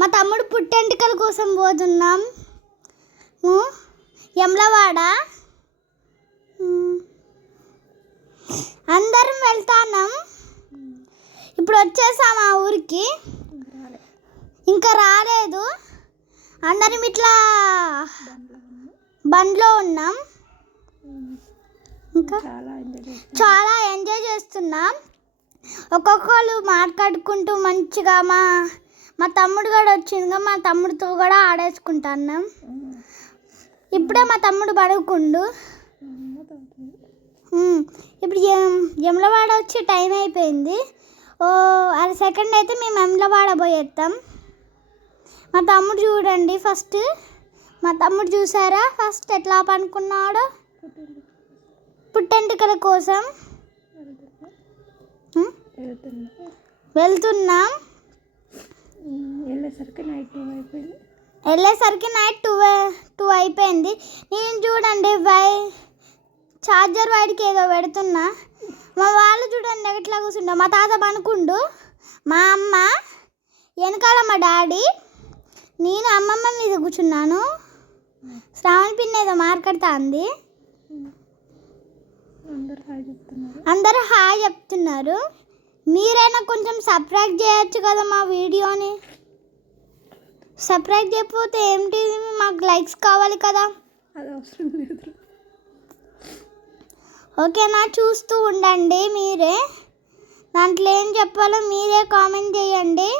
మా తమ్ముడు పుట్టెంటికల కోసం పోతున్నాం యమ్లవాడ. అందరం వెళ్తాన్నాం. ఇప్పుడు వచ్చేసాం ఆ ఊరికి, ఇంకా రాలేదు. అందరం ఇట్లా బండ్లో ఉన్నాం. ఇంకా చాలా ఎంజాయ్ చేస్తున్నాం. ఒక్కొక్కరు మాట్లాడుకుంటూ మంచిగా మా తమ్ముడు కూడా వచ్చిందిగా, మా తమ్ముడితో కూడా ఆడేసుకుంటున్నాం. ఇప్పుడే మా తమ్ముడు పడుకుండు. ఇప్పుడు యమ్లవాడ వచ్చే టైం అయిపోయింది. అర సెకండ్ అయితే మేము యమ్లవాడ పోయేస్తాం. మా తమ్ముడు చూడండి ఫస్ట్. మా తమ్ముడు చూసారా ఫస్ట్ ఎట్లా పనుకున్నాడో? పుట్టెంటికల కోసం వెళ్తున్నాం. వెళ్ళేసరికి నైట్ 2 అయిపోయింది. నేను చూడండి ఛార్జర్ వాడికి ఏదో పెడుతున్నా. మా వాళ్ళు చూడండి ఎట్లా కూర్చుండో. మా తాత పనుకుండు, మా అమ్మ వెనకాల, మా డాడీ, నేను అమ్మమ్మ మీద కూర్చున్నాను. శ్రావణి పిన్ ఏదో మాట్లాడుతుంది. అందరూ హాయ్ చెప్తున్నారు. మీరైనా కొంచెం సబ్స్క్రైబ్ చేయొచ్చు కదా మా వీడియోని. సబ్స్క్రైబ్ చేయకపోతే ఏంటి, మాకు లైక్స్ కావాలి కదా. ఓకేనా? చూస్తూ ఉండండి. మీరే దాంట్లో ఏం చెప్పాలో మీరే కామెంట్ చేయండి.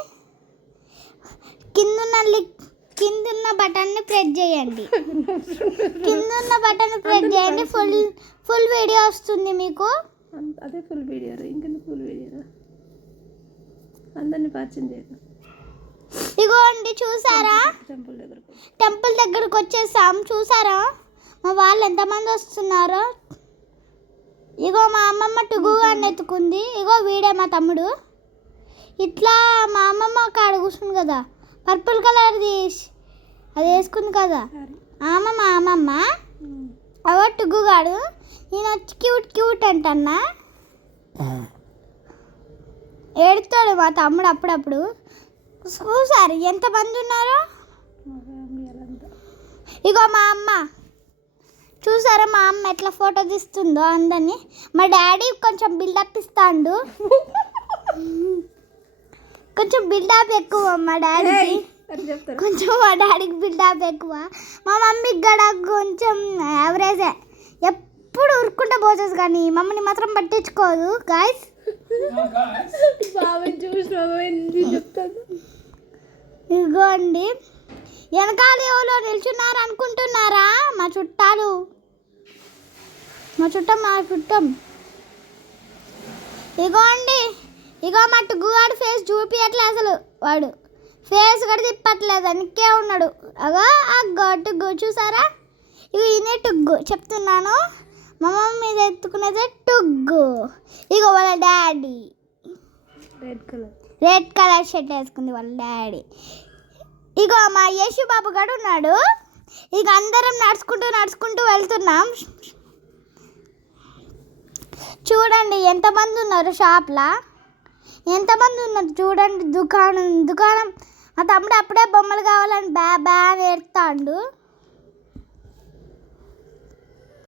కిందున్న బటన్ని ప్రెస్ చేయండి. కిందున్న బటన్ ప్రెస్ చేయండి. ఫుల్ వీడియో వస్తుంది మీకు. అదే ఫుల్ వీడియో. ఇంకెంత ఫుల్ వీడియో? అందరినీ పరిచయం చేయదు. ఇగోండి చూసారా, టెంపుల్ దగ్గరకు వచ్చేసాం. చూసారా మా వాళ్ళు ఎంతమంది వస్తున్నారో? ఇగో మా అమ్మమ్మ టుగుగా ఎత్తుకుంది. ఇగో వీడే మా తమ్ముడు. ఇట్లా మా అమ్మమ్మ కాడ కూర్చుంది కదా, పర్పుల్ కలర్ది అది వేసుకుంది కదా మా అమ్మమ్మ. అవో టుగ్గుగాడు. నేను వచ్చి క్యూట్ అంటన్నా. ఏడుతాడు మా తమ్ముడు అప్పుడప్పుడు. చూసారు ఎంతమంది ఉన్నారో? ఇగో మా అమ్మ చూసారా, మా అమ్మ ఎట్లా ఫోటో తీస్తుందో అందరినీ. మా డాడీ కొంచెం బిల్డప్ ఇస్తాడు. కొంచెం బిల్డప్ ఎక్కువ మా డాడీకి. కొంచెం మా డాడీకి బిల్డప్ ఎక్కువ. మా మమ్మీకి కూడా కొంచెం యావరేజే. ఎప్పుడు ఉరుక్కుంటే పోతుంది కానీ మమ్మల్ని మాత్రం పట్టించుకోదు. గాయస్ ఇగోండి వెనకాల ఎవరో నిల్చున్నారు అనుకుంటున్నారా? మా చుట్టాలు, మా చుట్టం. ఇగోండి, ఇగో మా టుగ్గుగాడు ఫేస్ చూపియట్లే అసలు. వాడు ఫేస్ కూడా తిప్పట్లేదు, వెనక్కే ఉన్నాడు. అగో టుగ్గు చూసారా? ఇగో ఈయనే టుగ్గు చెప్తున్నాను. మా మమ్మీ మీద ఎత్తుకునేదే టుగ్గు. ఇగో వాళ్ళ డాడీ రెడ్ కలర్ షర్ట్ వేసుకుంది వాళ్ళ డాడీ. ఇగో మా యేసు బాబు గడు ఉన్నాడు. ఇక అందరం నడుచుకుంటూ వెళ్తున్నాం. చూడండి ఎంతమంది ఉన్నారు షాప్లో, ఎంతమంది ఉన్నారు చూడండి. దుకాణం. మా తమ్ముడు అప్పుడే బొమ్మలు కావాలని బ్యా అని ఏడుతాడు.